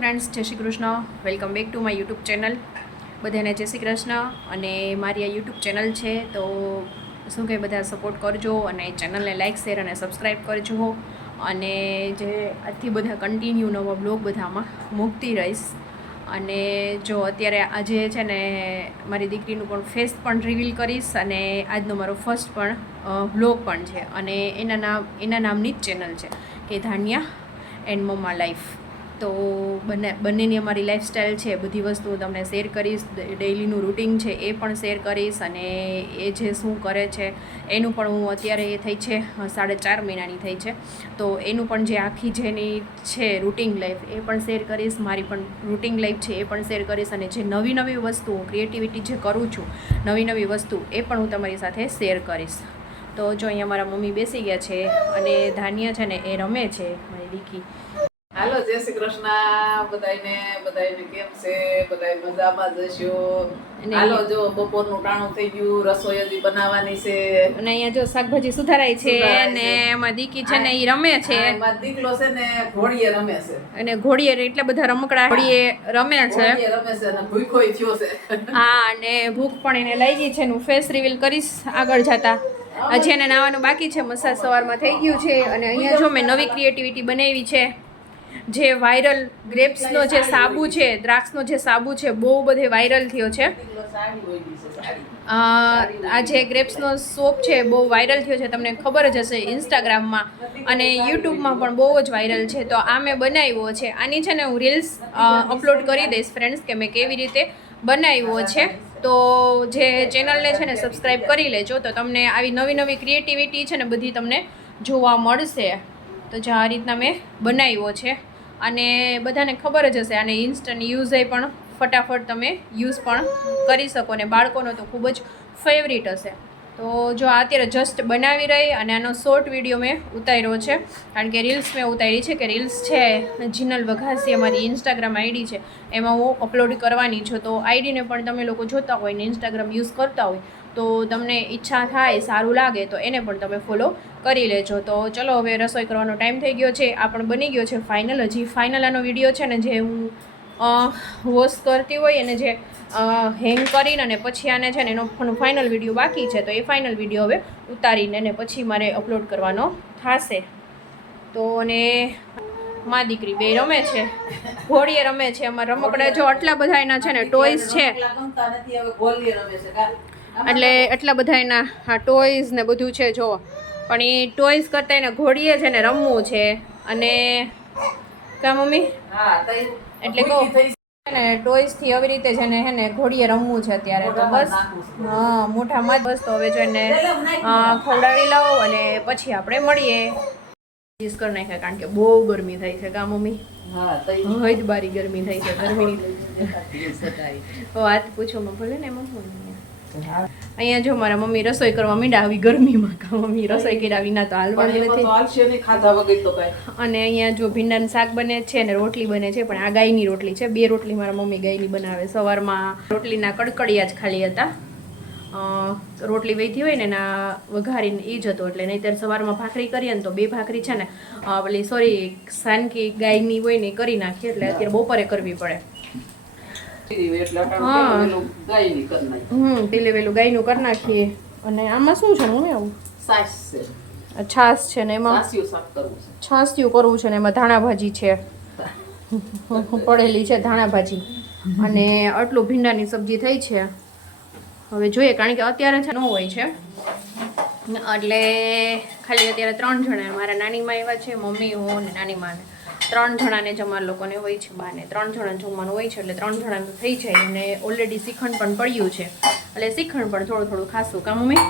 Friends, જય Shri Krishna. Welcome back to my YouTube channel. બધાને જય શ્રી કૃષ્ણ. અને મારી આ યુટ્યુબ ચેનલ છે તો શું કહે, બધા સપોર્ટ કરજો અને ચેનલને લાઇક, શેર અને સબસ્ક્રાઈબ કરજો. અને જે આજથી બધા કન્ટિન્યુ નવા બ્લોગ બધામાં મૂકતી રહીશ. અને જો અત્યારે આજે છે ને મારી દીકરીનું પણ ફેસ પણ રિવીલ કરીશ અને આજનો મારો ફર્સ્ટ પણ બ્લોગ પણ છે. અને એના નામની જ ચેનલ છે કે ધાન્યા એન્ડ મમ્મા લાઈફ. તો બંનેની અમારી લાઈફસ્ટાઈલ છે, બધી વસ્તુઓ તમને શેર કરીશ. ડેઈલીનું રૂટિન છે એ પણ શેર કરીશ. અને એ જે શું કરે છે એનું પણ હું અત્યારે એ થઈ છે 4.5 મહિનાની થઈ છે, તો એનું પણ જે આખી જેની છે રૂટિન લાઈફ એ પણ શેર કરીશ. મારી પણ રૂટિન લાઈફ છે એ પણ શેર કરીશ. અને જે નવી નવી વસ્તુ ક્રિએટિવિટી જે કરું છું, નવી નવી વસ્તુ એ પણ હું તમારી સાથે શેર કરીશ. તો જો અહીંયા મારા મમ્મી બેસી ગયા છે અને ધાન્યા છે ને એ રમે છે, મારી દીકરી. હાલો, જય શ્રી કૃષ્ણ બધાયને કેમ છે? બધાય મજામાં જ હશો? હાલો, જો બપોરનું ટાણું થઈ ગયું, રસોઈ હજી બનાવવાની છે. અને અહીંયા જો શાકભાજી સુધારાય છે અને એમાં દીકી છે ને એ રમે છે. એમાં દીકલો છે ને ઘોડીએ રમે છે. અને ઘોડીએ એટલા બધા રમકડા ઘોડીએ રમે છે. રમે છે અને ભૂખોય થયો છે. હા, અને ભૂખ પણ એને લાગી છે. હું ફેસ રિવીલ કરીશ આગળ જતા. હજી એને નાવાનું બાકી છે, મસાજ સવારમાં થઈ ગયું છે. અને અહીંયા જો મેં નવી ક્રિએટિવિટી બનાવી છે. જે વાયરલ ગ્રેપ્સનો જે સાબુ છે, દ્રાક્ષનો જે સાબુ છે, બહુ બધે વાયરલ થયો છે. આ જે ગ્રેપ્સનો સોપ છે બહુ વાયરલ થયો છે, તમને ખબર જ હશે ઇન્સ્ટાગ્રામમાં અને યુટ્યુબમાં પણ બહુ જ વાયરલ છે. તો આ મેં બનાવ્યો છે. આની છે ને હું રીલ્સ અપલોડ કરી દઈશ ફ્રેન્ડ્સ, કે મેં કેવી રીતે બનાવ્યો છે. તો જે ચેનલને છે ને સબસ્ક્રાઈબ કરી લેજો, તો તમને આવી નવી નવી ક્રિએટિવિટી છે ને બધી તમને જોવા મળશે. તો જે આ રીતના મેં બનાવ્યો છે અને બધાને ખબર જ હશે, આને ઇન્સ્ટન્ટ યુઝ પણ ફટાફટ તમે યુઝ પણ કરી શકો. ને બાળકોનો તો ખૂબ જ ફેવરિટ હશે. તો જો અત્યારે જસ્ટ બનાવી રહી અને આનો શોર્ટ વિડીયો મેં ઉતાર્યો છે, કારણ કે રીલ્સ મેં ઉતારી છે. કે રીલ્સ છે જીનલ વઘાસી અમારી ઇન્સ્ટાગ્રામ આઈડી છે, એમાં હું અપલોડ કરવાની છું. તો આઈડીને પણ તમે લોકો જોતા હોય ને ઇન્સ્ટાગ્રામ યુઝ કરતા હોય તો તમને ઈચ્છા થાય, સારું લાગે તો એને પણ તમે ફોલો કરી લેજો. તો ચલો, હવે રસોઈ કરવાનો ટાઈમ થઈ ગયો છે. આ પણ બની ગયો છે ફાઇનલ. હજી ફાઇનલ આનો વિડીયો છે ને જે હું વોશ કરતી હોય અને જે હેંગ કરીને અને પછી આને છે ને એનો ફાઇનલ વિડીયો બાકી છે. તો એ ફાઇનલ વિડીયો હવે ઉતારીને અને પછી મારે અપલોડ કરવાનો થશે. તો અને મા દીકરી બે રમે છે, ઘોડીએ રમે છે. અમારા રમકડા જો આટલા બધા એના છે ને ટોયઝ છે, એટલે એટલા બધા એના ટોયઝ ને બધું છે જો. પણ એ ટોયઝ કરતા એને ઘોડીએ છે ને રમવું છે. અને કા મમ્મી? એટલે કહું ને ટોયઝથી આવી રીતે છે ને હે ને ઘોડીએ રમવું છે અત્યારે. તો બસ મોઢામાં જ બસ. તો હવે જો એને ખવડાવી લઉં અને પછી આપણે મળીએ. યુઝ કરી નાખ્યા, કારણ કે બહુ ગરમી થાય છે. કા મમ્મી? હદ બારી ગરમી થાય છે. ગરમીની વાત પૂછો માં ભલે ને મમ્મી. અહીંયા જો મારા મમ્મી રસોઈ કરવા માંડ્યા આવી ગરમીમાં. કા મમ્મી રસોઈ કર્યા વિના તો હાલવાનું નથી. અને અહીંયા જો ભીંડાનું શાક બને છે ને રોટલી બને છે, પણ આ ગાયની રોટલી છે. 2 રોટલી મારા મમ્મી ગાયની બનાવે. સવારમાં રોટલીના કડકડિયા જ ખાલી હતા, રોટલી વધી હોય ને એના વઘારીને એ જ હતો. એટલે નહીંતર સવારમાં ભાખરી કરીએ ને તો 2 ભાખરી છે ને પેલી સાનકી ગાયની હોય ને કરી નાખીએ. એટલે અત્યારે બપોરે કરવી પડે. પેલે વેલું ગાયનું કરી નાખીએ. અને આમાં શું છે મમ્મી? આવું છાશ છે ને એમાં છાશિયું કરવું છે ને એમાં ધાણા ભાજી છે પડેલી છે, ધાણા ભાજી. અને આટલું ભીંડાની સબ્જી થઈ છે. હવે જોઈએ, કારણ કે અત્યારે છે ન હોય છે, એટલે ખાલી અત્યારે 3 જણા. મારા નાનીમાં એવા છે, મમ્મી, હું ને નાનીમાં, 3 જણાને જ અમારા લોકોને હોય છે. બાને 3 જણા જમવાનું હોય છે, એટલે 3 જણાનું થઈ જાય. અને ઓલરેડી શ્રીખંડ પણ પડ્યું છે, એટલે શ્રીખંડ પણ થોડું થોડું ખાશું. કા મમ્મી?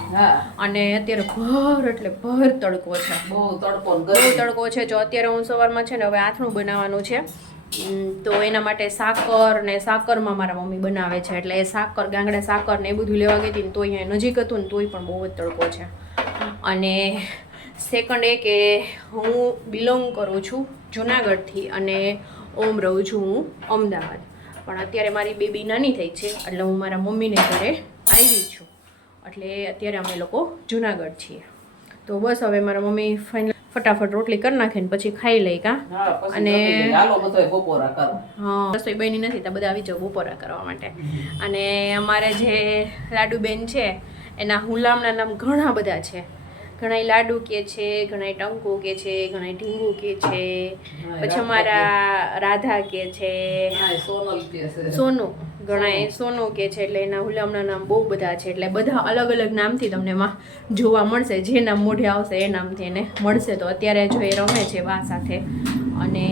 અને અત્યારે ભર એટલે ભર તડકો છે, બહુ તડકો છે. જો અત્યારે હું સવારમાં છે ને હવે આથણું બનાવવાનું છે, તો એના માટે સાકર ને સાકરમાં મારા મમ્મી બનાવે છે. એટલે એ સાકર, ગાંગડા સાકર ને એ બધું લેવા ગઈ હતી ને તો અહીંયા નજીક હતું ને તોય પણ બહુ જ તડકો છે. અને સેકન્ડ એ કે હું બિલોંગ કરું છું જુનાગઢથી અને ઓમ રહું છું હું અમદાવાદ. પણ અત્યારે મારી બેબી નાની થઈ છે, એટલે હું મારા મમ્મીને ઘરે આવી છું. એટલે અત્યારે અમે લોકો જુનાગઢ છીએ. તો બસ હવે મારા મમ્મી ફટાફટ રોટલી કરી નાખીને પછી ખાઈ લઈ કા હા પછી અને જમી લઈએ. હાલો બધાય બપોરા કરો. હા રસોઈ બની નથી તો બધા આવી જાવ બપોરા કરવા માટે. અને અમારે જે લાડુબેન છે એના હુલામણા નામ ઘણા બધા છે. ઘણા લાડુ કે છે, ઘણા ટંકુ કે છે, ઘણા ઢીંગુ કે છે, પછી અમારા રાધા કે છે, હા, એ સોનલ કે છે. સોનું ઘણા સોનું કે છે. એટલે એના હુલામણા નામ બહુ બધા છે. એટલે બધા અલગ અલગ નામથી તમને એમાં જોવા મળશે. જે નામ મોઢે આવશે એ નામથી એને મળશે. તો અત્યારે જો એ રમે છે બા સાથે અને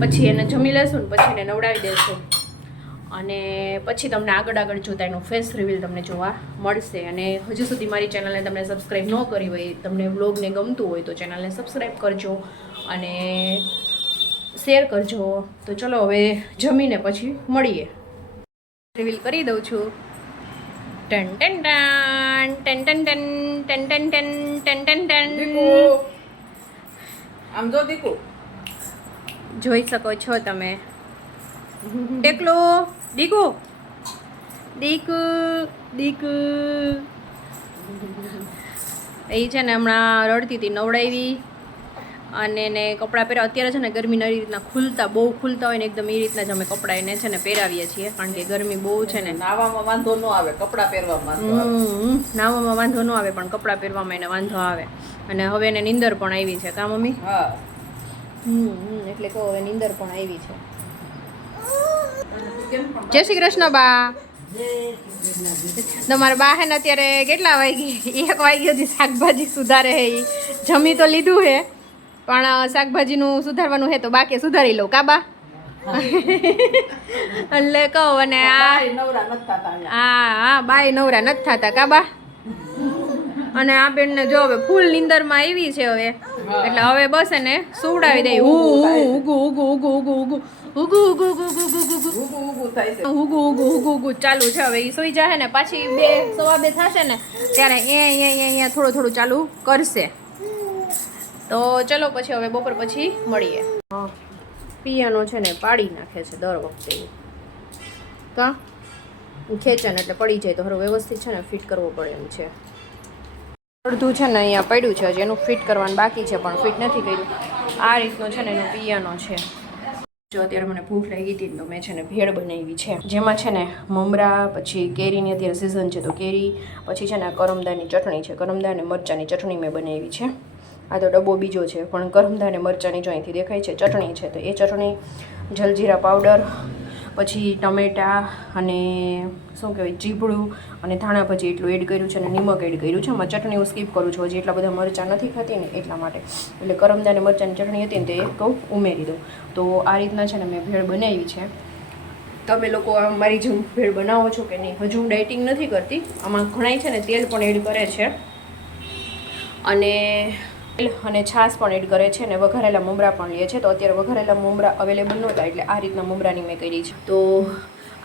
પછી એને જમી લેશું ને પછી એને નવડાવી દેશું અને પછી તમને આગળ આગળ જોતા એનું ફેસ રિવીલ તમને જોવા મળશે. અને હજુ સુધી મારી ચેનલને તમને સબસ્ક્રાઈબ ન કરી હોય, તમને વ્લોગને ગમતું હોય તો ચેનલને સબસ્ક્રાઈબ કરજો અને શેર કરજો. તો ચલો હવે જમીને પછી મળીએ. રિવીલ કરી દઉં છું. ટન ટન ટન ટન ટન ટન ટન ટન ટન ટન દીકુ ટન. આમ જો દીકુ જોઈ શકો છો તમે. ટેકલો દીકુ દીકુ દીકુ એ છે ને હમણાં રડતી હતી, નવડાવી અને એને કપડાં પહેરાવ. અત્યારે છે ને ગરમીના એ રીતના ખુલતા બહુ ખુલતા હોય ને એકદમ એ રીતના જ અમે કપડાં એને છે ને પહેરાવીએ છીએ. કારણ કે ગરમી બહુ છે ને. નાવામાં વાંધો ન આવે, કપડાં પહેરવામાં વાંધો આવે. નાવામાં વાંધો ન આવે પણ કપડાં પહેરવામાં એને વાંધો આવે. અને હવે એને નીંદર પણ આવી છે કા મમ્મી? હા એટલે કહો હવે નીંદર પણ આવી છે. જય શ્રી કૃષ્ણ બા. તમારા બા હે ને અત્યારે કેટલા વાગી? 1 વાગ્યા સુધી શાકભાજી સુધારે હે. ઈ જમી તો લીધું હે પણ શાકભાજીનું સુધારવાનું હે તો બાકી સુધારી લઉં કા બા? એટલે કહું અને બાય નવરા નથી થતા અહીંયા. હા બાય નવરા નથી થતા કા બા? અને આ બેનને જો હવે ફૂલ નીંદરમાં આવી છે હવે. એટલે હવે બસ એને સુવડાવી દે. ઉગુ ઉગુ ઉગુ ઉગુ ઉગુ ઉગુ ઉગુ ઉગુ ઉગુ ઉગુ ઉગુ ઊભું ઊભું થાય છે. ઉગુ ઉગુ ઉગુ ઉગુ ચાલુ છે. હવે એ સુઈ જાય ને પાછી 2 2:15 થશે ને ત્યારે અહીંયા થોડું થોડું ચાલુ કરશે. તો ચલો પછી હવે બપોર પછી મળીએ. પિયાનો છે ને પાડી નાખે છે દર વખતે કા ખેંચે ને એટલે પડી જાય તો હવે વ્યવસ્થિત છે ને ફિટ કરવો પડે એમ છે. અડધું છે ને અહીંયા પડ્યું છે હજી એનું ફિટ કરવાનું બાકી છે પણ ફિટ નથી કર્યું. આ રીતનો છે ને એનો પિયાનો છે. જો અત્યારે મને ભૂખ લાગી હતી તો મેં છે ને ભેળ બનાવી છે જેમાં છે ને મમરા, પછી કેરીની અત્યારે સિઝન છે તો કેરી, પછી છે ને કરમદાની ચટણી છે, કરમદા અને મરચાંની ચટણી મેં બનાવી છે. આ તો ડબ્બો બીજો છે પણ કરમદા અને મરચાંની જો અહીંથી દેખાય છે ચટણી છે. તો એ ચટણી, જલજીરા પાવડર, પછી ટમેટાં અને શું કહેવાય ચીભડું અને ધાણા ભાજી એટલું એડ કર્યું છે અને નિમક એડ કર્યું છે. એમાં ચટણી હું સ્કીપ કરું છું, હજી એટલા બધા મરચાં નથી ખાતી ને એટલા માટે. એટલે કરમદા અને મરચાંની ચટણી હતી ને તે કહું ઉમેરી દઉં. તો આ રીતના છે ને મેં ભેળ બનાવી છે. તમે લોકો મારી જેમ ભેળ બનાવો છો કે નહીં? હજુ હું ડાયટિંગ નથી કરતી. આમાં ઘણાય છે ને તેલ પણ એડ કરે છે અને છાશ પણ એડ કરે છે અને વઘારેલા મમરા પણ લે છે. તો અત્યારે વઘારેલા મમરા અવેલેબલ નહોતા એટલે આ રીતના મમરાની મેં કરી છે. તો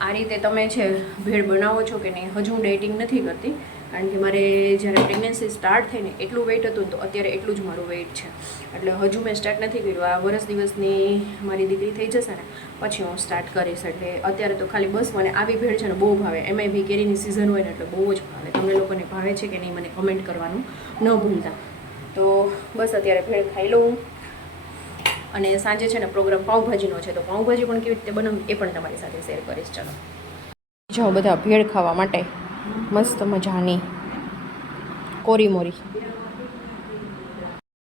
આ રીતે તમે છે ભેળ બનાવો છો કે નહીં? હજુ હું ડાયટિંગ નથી કરતી કારણ કે મારે જ્યારે પ્રેગ્નન્સી સ્ટાર્ટ થઈ ને એટલું વેઇટ હતું તો અત્યારે એટલું જ મારું વેઇટ છે. એટલે હજુ મેં સ્ટાર્ટ નથી કર્યું. આ વર્ષ દિવસની મારી દીકરી થઈ જશે ને પછી હું સ્ટાર્ટ કરીશ. એટલે અત્યારે તો ખાલી બસ મને આવી ભેળ છે ને બહુ ભાવે. એમાંય બી કેરીની સિઝન હોય ને એટલે બહુ જ ભાવે. તમને લોકોને ભાવે છે કે નહીં મને કમેન્ટ કરવાનું ન ભૂલતા. તો બસ અત્યારે ભેળ ખાઈ લઉં. અને સાંજે છે ને પ્રોગ્રામ પાઉંભાજીનો છે તો પાઉંભાજી પણ કેવી રીતે બનાવું એ પણ તમારી સાથે શેર કરીશ. ચાલો જાઓ બધા ભેળ ખાવા માટે. મસ્ત મજાની કોરી મોરી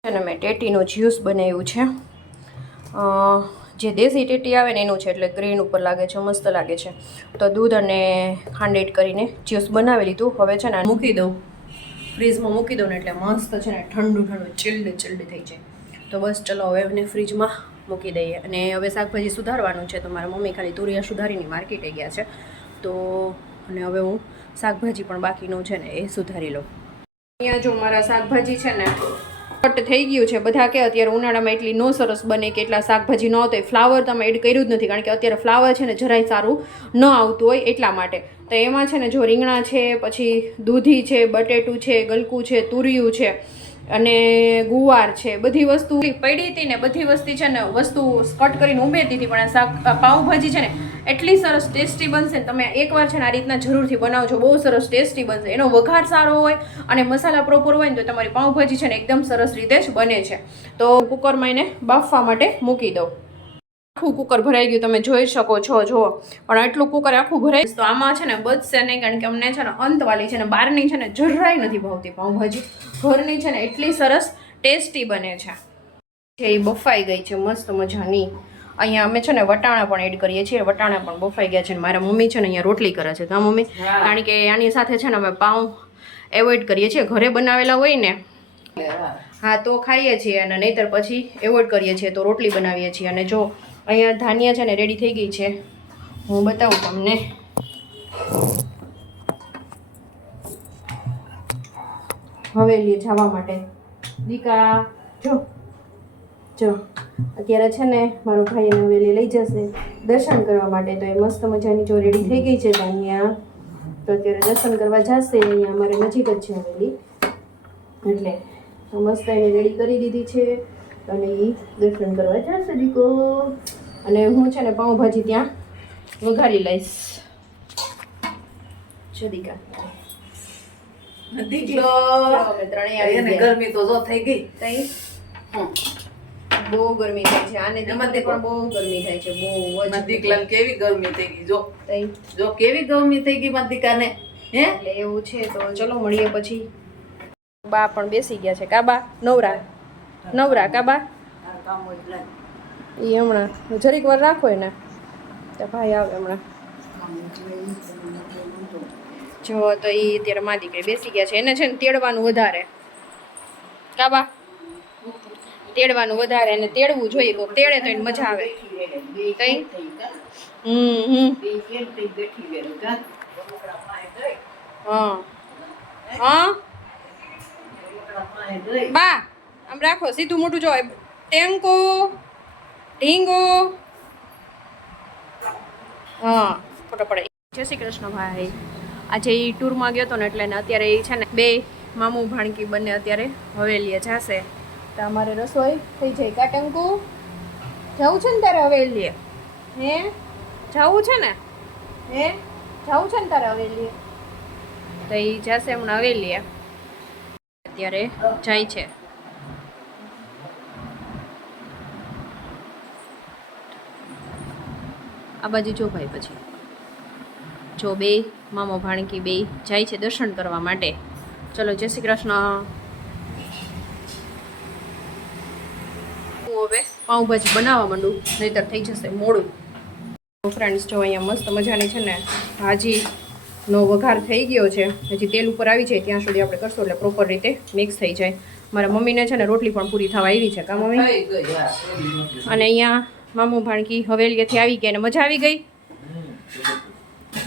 છે ને મેં ટેટીનો જ્યુસ બનાવ્યું છે. જે દેશી ટેટી આવે ને એનું છે એટલે ગ્રીન ઉપર લાગે છે, મસ્ત લાગે છે. તો દૂધ અને ખાંડ એડ કરીને જ્યુસ બનાવી લીધું. હવે છે ને મૂકી દઉં, ફ્રીજમાં મૂકી દઉં ને એટલે મસ્ત છે ને ઠંડુ ઠંડુ ચિલ્ડ થઈ જાય. તો બસ ચલો હવે એને ફ્રીજમાં મૂકી દઈએ. અને હવે શાકભાજી સુધારવાનું છે તો મારા મમ્મી ખાલી તુરિયા સુધારીને માર્કેટે ગયા છે. તો અને હવે હું શાકભાજી પણ બાકીનું છે ને એ સુધારી લઉં. અહીંયા જો મારા શાકભાજી છે ને કટ થઈ ગયું છે. બધા કે અત્યારે ઉનાળામાં એટલી નો સરસ બને કે એટલા શાકભાજી ન આવતા હોય. ફ્લાવર તમે એડ કર્યું જ નથી કારણ કે અત્યારે ફ્લાવર છે ને જરાય સારું ન આવતું હોય એટલા માટે. તો એમાં છે ને જો રીંગણા છે, પછી દૂધી છે, બટેટું છે, ગલકું છે, તુરિયું છે અને ગુવાર છે. બધી વસ્તુ પડી હતી ને બધી વસ્તુ છે ને વસ્તુ કટ કરીને ઉમેરતી હતી પણ આ પાઉંભાજી છે ને એટલી સરસ ટેસ્ટી બનશે ને તમે એકવાર છે ને આ રીતના જરૂરથી બનાવજો, બહુ સરસ ટેસ્ટી બનશે. એનો વઘાર સારો હોય અને મસાલા પ્રોપર હોય ને તો તમારી પાઉંભાજી છે ને એકદમ સરસ રીતે જ બને છે. તો કુકરમાં એને બાફવા માટે મૂકી દઉં. આખું કુકર ભરાઈ ગયું તમે જોઈ શકો છો, જુઓ. પણ આટલું કુકર આખું ભરાઈ તો આમાં છે ને બચશે નહીં, કારણ કે અમને છે ને અંતવાળી છે ને બહારની છે ને જરાય નથી ભાવતી પાઉંભાજી. ઘરની છે ને એટલી સરસ ટેસ્ટી બને છે. એ બફાઈ ગઈ છે મસ્ત મજાની. અહીંયા અમે છે ને વટાણા પણ એડ કરીએ છીએ. વટાણા પણ બફાઈ ગયા છે. મારા મમ્મી છે ને અહીંયા રોટલી કરે છે. કા મમ્મી? કારણ કે આની સાથે છે ને અમે પાઉં એવોઇડ કરીએ છીએ. ઘરે બનાવેલા હોય ને હા તો ખાઈએ છીએ, અને નહીંતર પછી એવોઇડ કરીએ છીએ, તો રોટલી બનાવીએ છીએ. અને જો અહીંયા ધાનિયા છે ને રેડી થઈ ગઈ છે, હું બતાવું તમને. હવેલી જવા માટે દીકા જો અત્યારે છે ને મારો ભાઈ એને હવેલી લઈ જશે દર્શન કરવા માટે. તો એ મસ્ત મજાની જો રેડી થઈ ગઈ છે ધાનિયા, તો અત્યારે દર્શન કરવા જશે. અહીંયા અમારે નજીક જ છે હવેલી, એટલે તો મસ્ત એને રેડી કરી દીધી છે અને એ દર્શન કરવા જશે દીકો. અને હું છે ને પાઉંભાજી ત્યાં વઘારી લઈશ. જો દીકા ગરમી તો જો થઈ ગઈ. બહુ ગરમી થાય છે. આને દીકરાને પણ બહુ ગરમી થાય છે, બહુ જ. દીકલાને કેવી ગરમી થઈ ગઈ જો કેવી ગરમી થઈ ગઈ દીકાને. હે એટલે એવું છે. તો ચલો મળીએ પછી. બા પણ બેસી ગયા છે. કાબા નવરા કાબા એ હમણાં જરીક વાર રાખો એને, તો ભાઈ આવે હમણાં. જો તો એ અત્યારે મા દીકરી બેસી ગયા છે. એને છે ને તેડવાનું વધારે. કાબા તેડવાનું વધારે, એને તેડવું જોઈએ. તો તેડે તો એને મજા આવે. કઈ હા હા બા આમ રાખો, સીધું મોટું જો. ટેંકો ઢીંગો હા ફોટો પડે. જય શ્રી કૃષ્ણ ભાઈ. આજે એ ટૂરમાં ગયો હતો ને એટલે અત્યારે એ છે ને બે મામું ભાણકી બંને અત્યારે હવેલીએ જશે. તો અમારે રસોઈ થઈ જાય. કા ટંકુ જવું છે ને તારે હવેલીએ? હે જવું છે ને? હે જવું છે ને તારે હવેલીએ? તો એ જશે હમણાં હવેલીએ. અત્યારે જાય છે. આ બાજુ જો ભાઈ, પછી જો બે મામો ભાણકી બે જાય છે દર્શન કરવા માટે. ચલો જય શ્રી કૃષ્ણ. હું હવે પાઉંભાજી બનાવવા માંડું, નહીતર થઈ જશે મોડું. ફ્રેન્ડ્સ જો અહીંયા મસ્ત મજાની છે ને ભાજીનો વઘાર થઈ ગયો છે. હજી તેલ ઉપર આવી જાય ત્યાં સુધી આપણે કરશું એટલે પ્રોપર રીતે મિક્સ થઈ જાય. મારા મમ્મીને છે ને રોટલી પણ પૂરી થવા આવી છે. કા મમ્મી? અને અહીંયા મામું ભાણકી હવેલીએથી આવી ગયા ને મજા આવી ગઈ.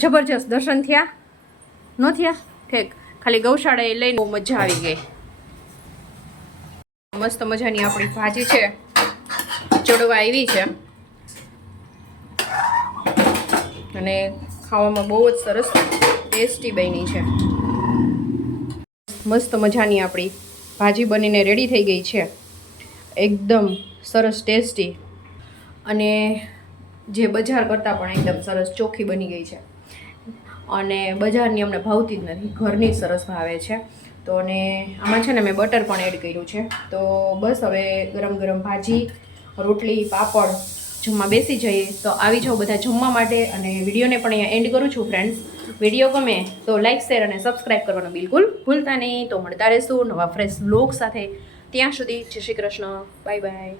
જબરજસ્ત દર્શન થયા ન થયા? ઠીક, ખાલી ગૌશાળાએ લઈને બહુ મજા આવી ગઈ. મસ્ત મજાની આપણી ભાજી છે ચડવા આવી છે અને ખાવામાં બહુ જ સરસ ટેસ્ટી બની છે. મસ્ત મજાની આપણી ભાજી બનીને રેડી થઈ ગઈ છે, એકદમ સરસ ટેસ્ટી. અને જે બજાર કરતાં પણ એકદમ સરસ ચોખ્ખી બની ગઈ છે. અને બજારની અમને ભાવતી જ નથી, ઘરની સરસ ભાવે છે. તો અને આમાં છે ને મેં બટર પણ એડ કર્યું છે. તો બસ હવે ગરમ ગરમ ભાજી, રોટલી, પાપડ જમવા બેસી જઈએ. તો આવી જાઓ બધા જમવા માટે. અને વિડીયોને પણ અહીંયા એન્ડ કરું છું ફ્રેન્ડ્સ. વિડીયો ગમે તો લાઇક, શેર અને સબસ્ક્રાઈબ કરવાનું બિલકુલ ભૂલતા નહીં. તો મળતા રહેશું નવા ફ્રેશ વ્લોગ સાથે. ત્યાં સુધી જય શ્રી કૃષ્ણ. Bye bye.